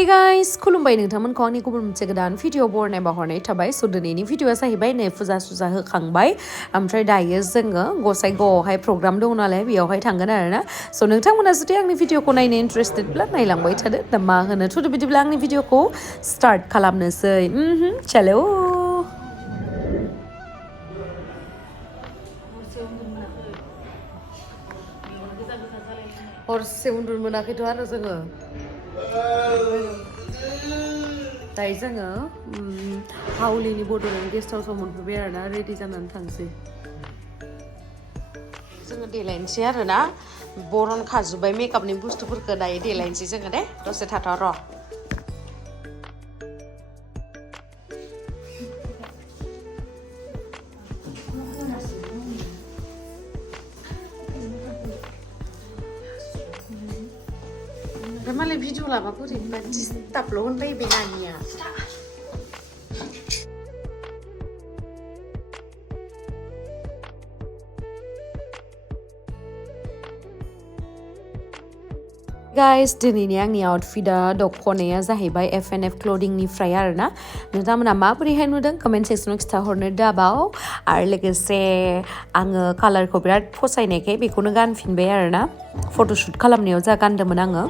Hey guys, Khulumbai नोंथांमोनखौ आंनि गुबुन मोनसे गोदान भिडिअ बरनाय बावहरनाय थाबाय स' दिनैनि भिडिअआ जाहैबाय नै फुजा सुजा होखांबाय ओमफ्राय दायो जोङो गसाइगावआवहाय प्रग्राम दं नालाय बेयावहाय थांगोन आरोना स' नोंथांमोना जुदि आंनि भिडिअखौ नायनो इन्टारेस्टेडब्ला नायलांबाय थादो दा मा होनो थुदो बिदिब्ला आंनि भिडिअखौ स्टार्ट खालामनोसै चलो हरसे उन्दुनो मोनाखैथ' आरो जोङो दायो जोङो हावलिनि बड'लेण्ड गेस्ट हाउसाव मोनफैबाय आरोना रेडि जानानै थांसै जोङो देलायनोसै आरोना बरन खाजोब्बाय मेकआपनि बुस्थुफोरखौ दायो देलायनोसै जोङो दे दसे थाथ' र' मालाय भिडिअ लाबा बोरैबा डिस्टार्बल' होनलायबाय नानिया गाइस दिनैनि आंनि आउटफिटआ दख'नाया जाहैबाय F&F क्लदिंनिफ्राय आरोना नोंथांमोना माबोरैहाय नुदों कमेन्ट सेक्सनाव खिथाहरनो दाबाव आरो लोगोसे आङो कालारखौ बिराद फसायनायखाय बेखौनो गानफिनबाय आरोना फट'शुट खालामनायाव जा गानदोंमोन आङो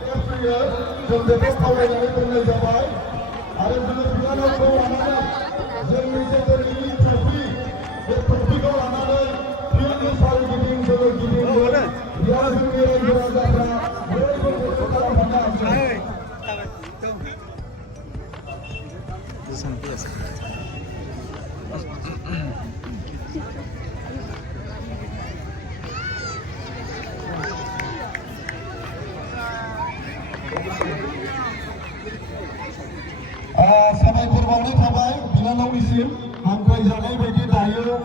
साबायखर बावनाय थाबाय बिनानावनिसिम हांख्रायजानाय बायदि दायो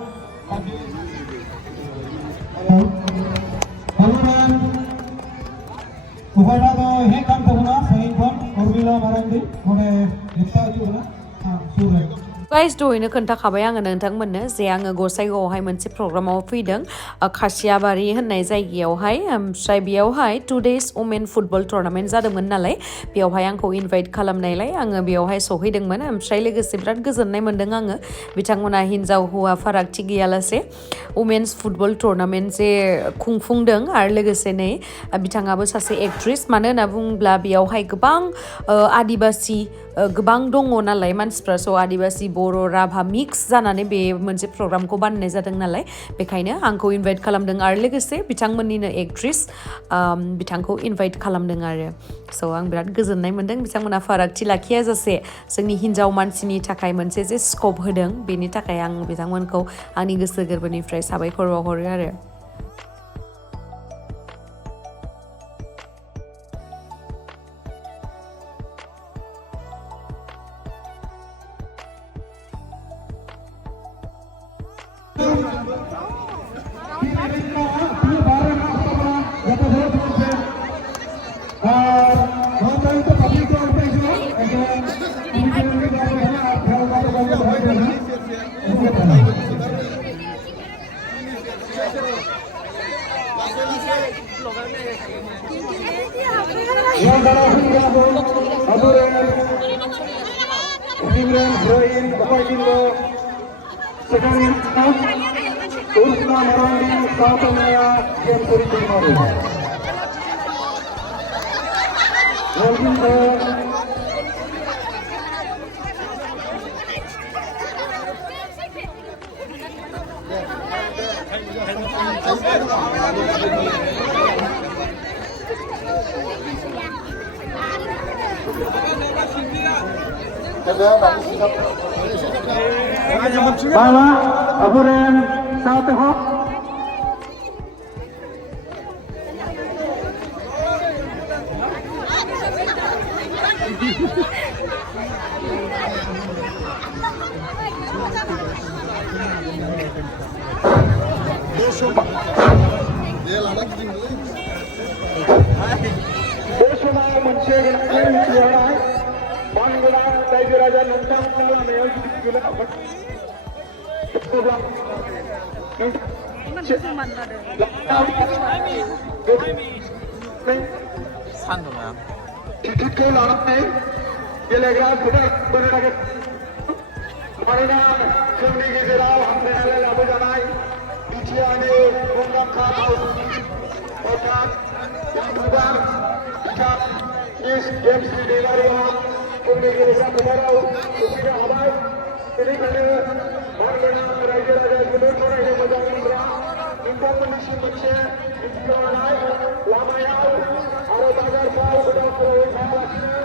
Kepada rekan pemuda sehingga Orwila Marandi oleh Dita juga sudah. Guys दहायनो खोन्थाखाबाय आङो नोंथांमोननो जे आङो गसाइगावआवहाय मोनसे प्रग्रामाव फैदों खासियाबारि होननाय जायगायावहाय ओमफ्राय बेयावहाय 2 days वुमेन फुटबल टुर्नामेन्ट जादोंमोन नालाय बेयावहाय आंखौ इनभाइट खालामनायलाय आङो बेयावहाय सहैदोंमोन ओमफ्राय लोगोसे बिराद गोजोननाय मोन्दों आङो बिथांमोना हिन्जाव हौवा फारागथि गैयालासे वुमेन्स फुटबल टुर्नामेन्ट जे खुंफुंदों आरो लोगोसे नै बिथाङाबो सासे एक्ट्रेस मानो होनना बुङोब्ला बेयावहाय गोबां आदिबासि गोबां दङ नालाय मानसिफ्रा स' आदिबासि बर' राभा मिक्स जानानै बे मोनसे प्रग्रामखौ बानायनाय जादों नालाय बेखायनो आंखौ इनभाइट खालामदों आरो लोगोसे बिथांमोननिनो एक्ट्रेस बिथांखौ इनभाइट खालामदों आरो स' आं बिराद गोजोननाय मोन्दों बिथांमोना फारागथि लाखियाजासे जोंनि हिन्जाव मानसिनि थाखाय मोनसे जे स्कप होदों बेनि थाखाय आं बिथांमोनखौ आंनि गोसो गोरबोनिफ्राय साबायखर बावहरो आरो Bawa aburan satu hok. 산동아. tiket ke lalat naik गेलेग्रा फोथार बोनो नागिर मानोना जोंनि गेजेराव हामलायनानै लाबोजानाय बिटिआरनि मुंदांखा फावखुंग्रि अर्थात इउटुबार बिथां MC दैमारिया जोंनि गेलेग्रा फोथाराव सफैनो हाबाय बेनिखायनो मानगोनां रायजो राजा जोबोद फरायनो मोजां मोनग्रा नोंथांमोननिसिम मोनसे भिडिअ होनाय लामायाव आरो बाजारफ्राव गोदावसोराव थायालासिनो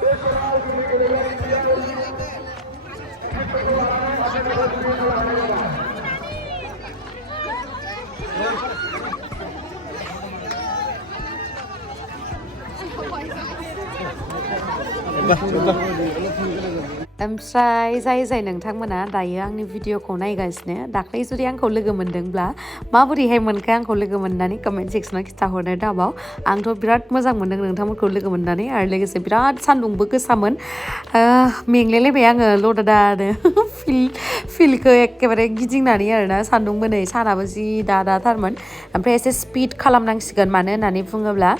बे समाव जोंनि गेलेग्रा बिटिआर टिकेटफोरखौ लानानै हाथाइनिफ्राय जुरिमाना लानाय जाबाय ओमफ्राय जाय नोंथांमोना दायो आंनि भिडिअखौ नायगासिनो दाख्लै जुदि आंखौ लोगो मोनदोंब्ला माबोरैहाय मोनखो आंखौ लोगो मोननानै कमेन्ट सेक्सनाव खिथाहरनो दाबाव आंथ' बिराद मोजां मोनदों नोंथांमोनखौ लोगो मोननानै आरो लोगोसे बिराद सान्दुंबो गोसामोन मेंलायलायबाय आङो लदादानो फिल्डखौ एखेबारे गिदिंनानै आरोना सान्दुंबो नै सानाबो जि दाथारमोन ओमफ्राय एसे स्पिड खालामनांसिगोन मानो होननानै बुङोब्ला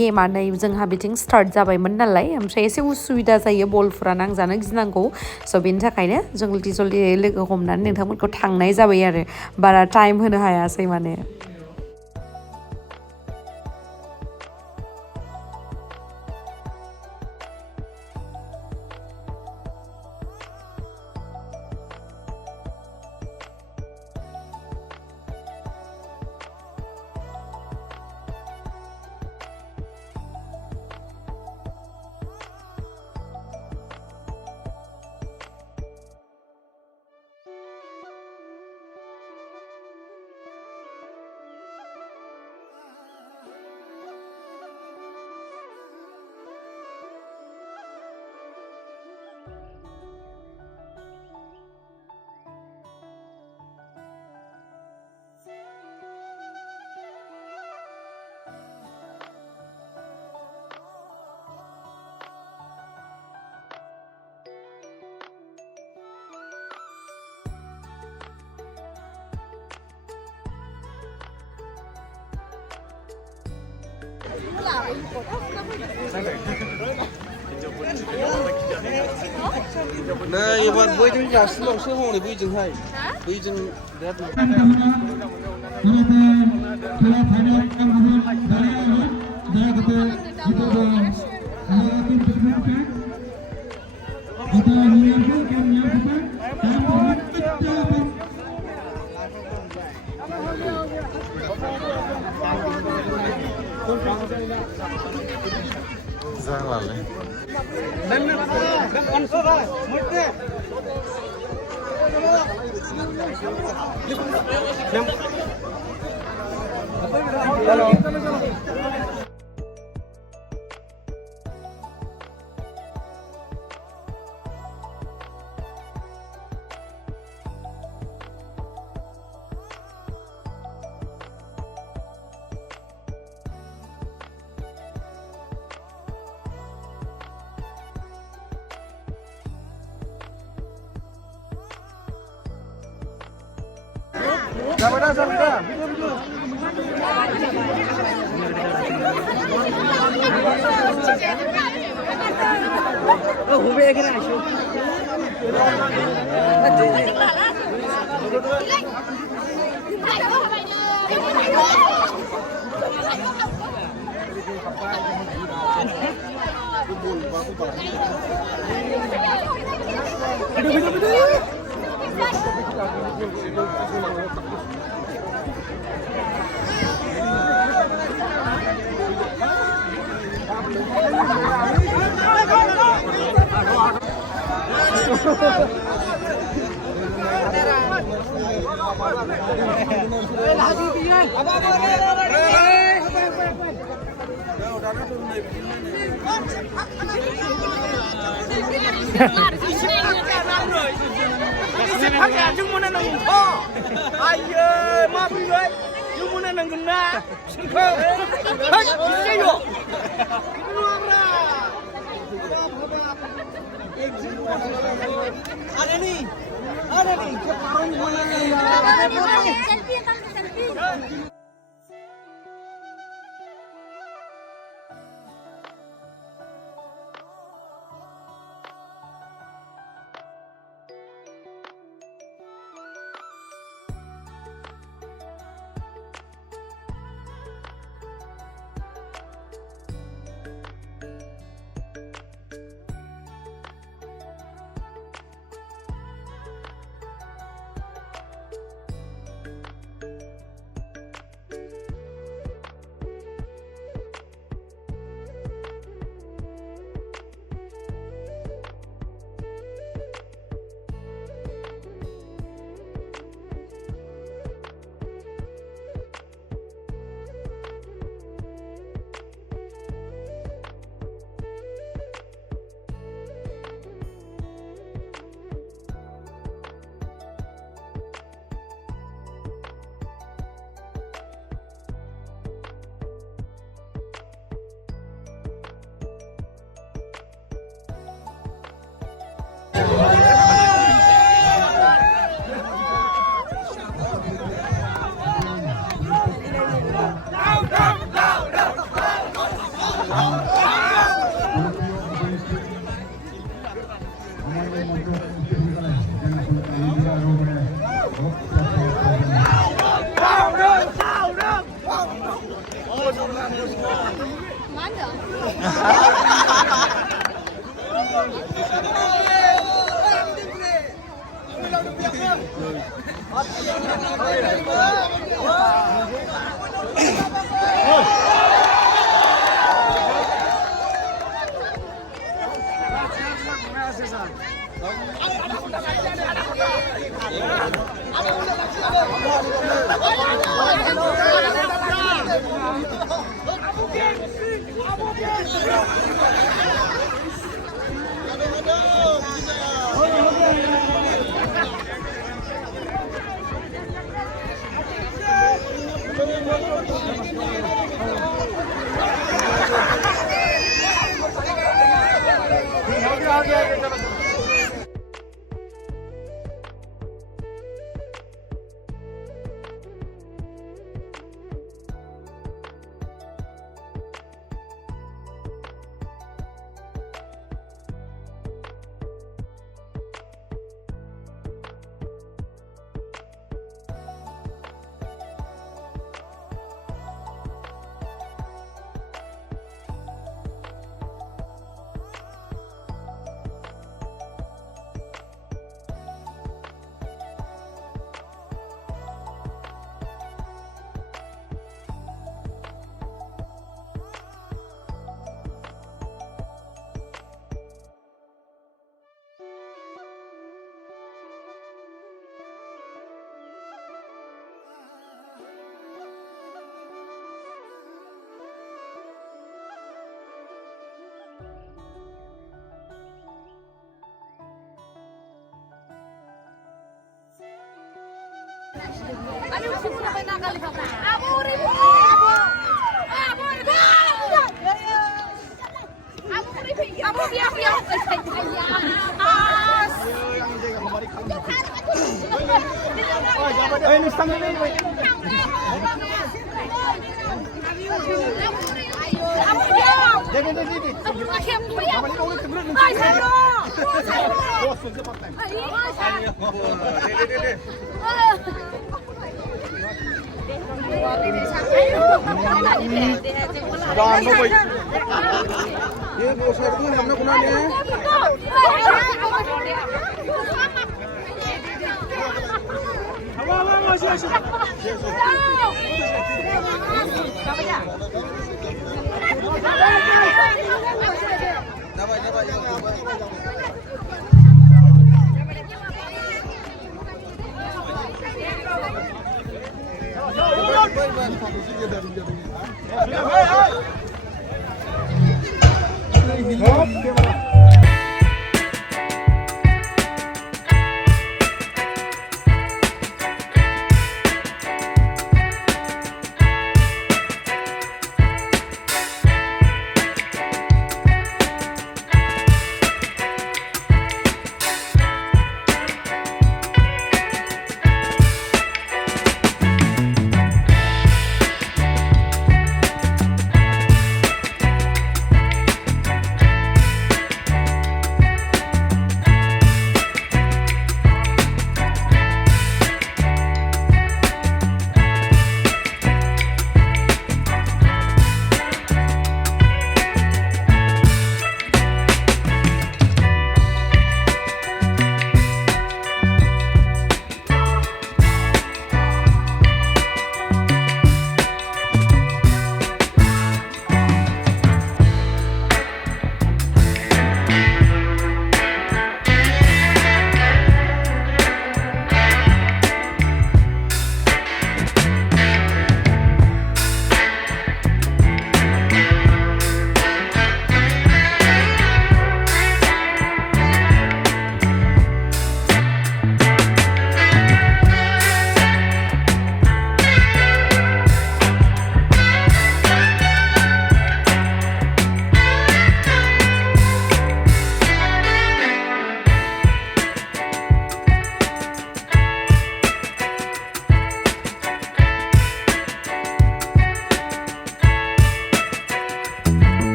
गेमा नै जोंहा बिथिं स्टार्ट जाबायमोन नालाय ओमफ्राय एसे उसुबिदा जायो बलफोरा नांजानो गिनांगौ स' बेनि थाखायनो जों जल्दि लोगो हमनानै नोंथांमोनखौ थांनाय जाबाय आरो बारा टाइम होनो हायासै माने Nah, ya buat boy itu gas lo, saya mau nih bijing lihat. Zalaleh. Sabda, video. Oh, hube kena show. Ada nih.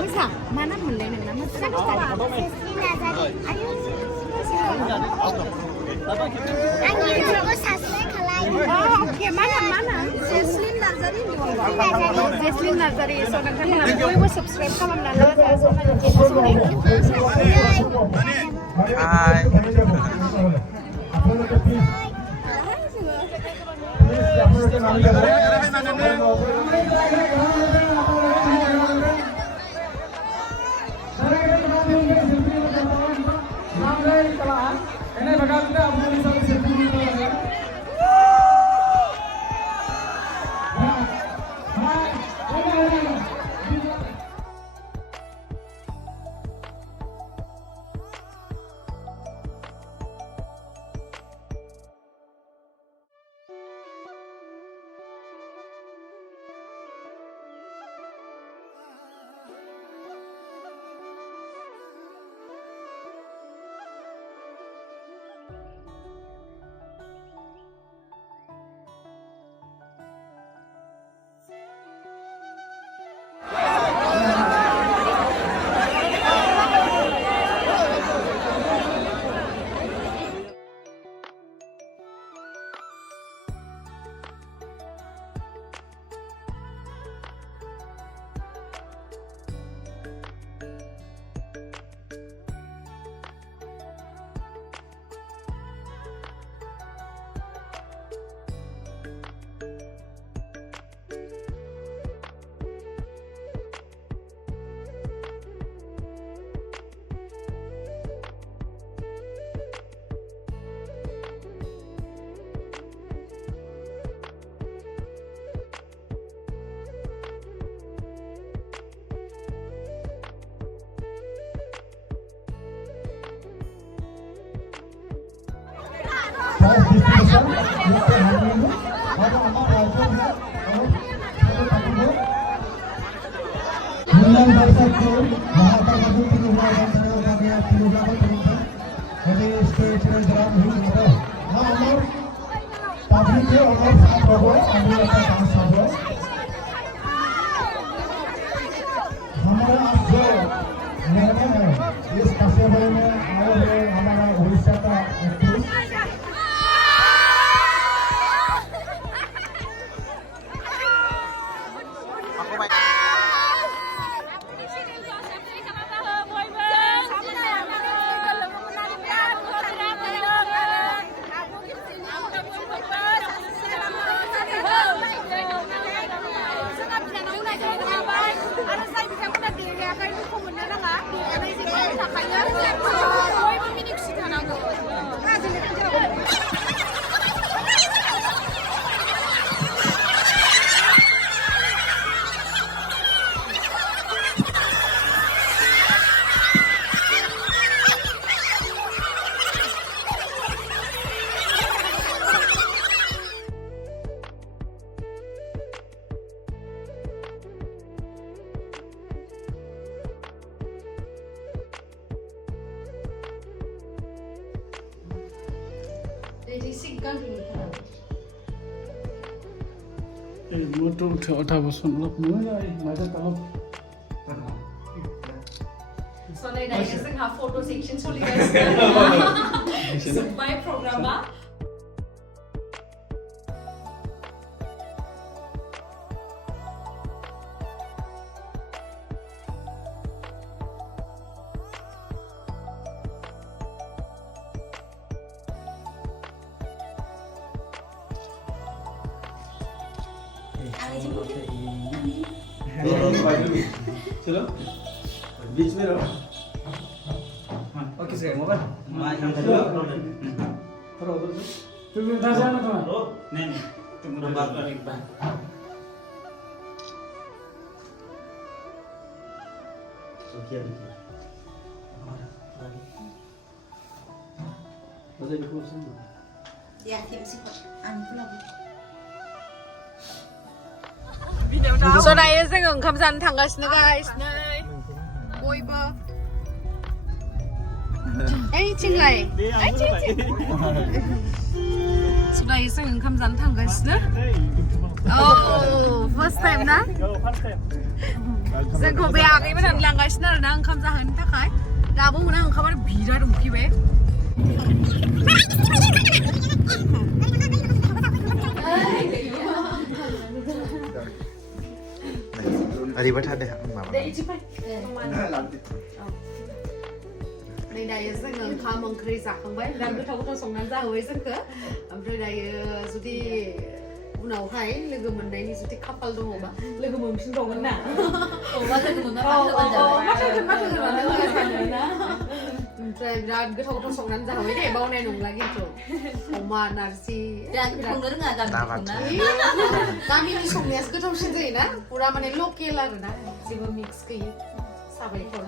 Bisa, mana mulai nang mesra Ayo. Angni juga sasai kalai. Oke, mana? Seslin Nazari dulu. Seslin Nazari, so nang boibw subscribe खालामनानै Hai. जायाखै दुखु मोननो नाङा देनानै जेबो थाखायो बयबो मिनि खुसि थानांगौ Motor udah bosan lop mulai, macam kalau So nay dai isang ha photo section soligayasın. So my programa चलो बीच में रहो ओके सर मोबाइल थोड़ा उधर से तुम उधर जाना था नहीं तुम उधर बात कर एक बार क्या देखिए बजे देखो सुन Ya, tim sih kok. Amplop. So dayo जोङो ओंखाम जानो थांगासिनो guys नै बयबो ओइथिंलाय So dayo जोङो ओंखाम जानो थांगासिनो Oh first time ना जोंखौ बे आगैमोनानो लांगासिनो आरोना ओंखाम जाहोनो थाखाय दाबो मोना ओंखामानो बिराद उखैबाय ओरैबायदि थादों माबा नै दायो जोङो ओंखाम ओंख्रि जाखांबाय बिराद गोथाव गोथाव संनानै जाहोबाय जोंखो ओमफ्राय दायो जुदि उनावहाय लोगो मोननायनि जुदि खाफाल दङबा लोगो मोनफिनबावगोन ना मा लोगो मोनबा माथो ना ओमफ्राय बिराद गोथाव गोथाव संनानै जाहोबाय दे बावनाय नंला खिन्थु अमा नारजि संनो रोङा गामिनि गामिनि संनायासो गोथावसिन जायोना पुरा माने लकेल आरोना जेबो मिक्स गैयै साबायखर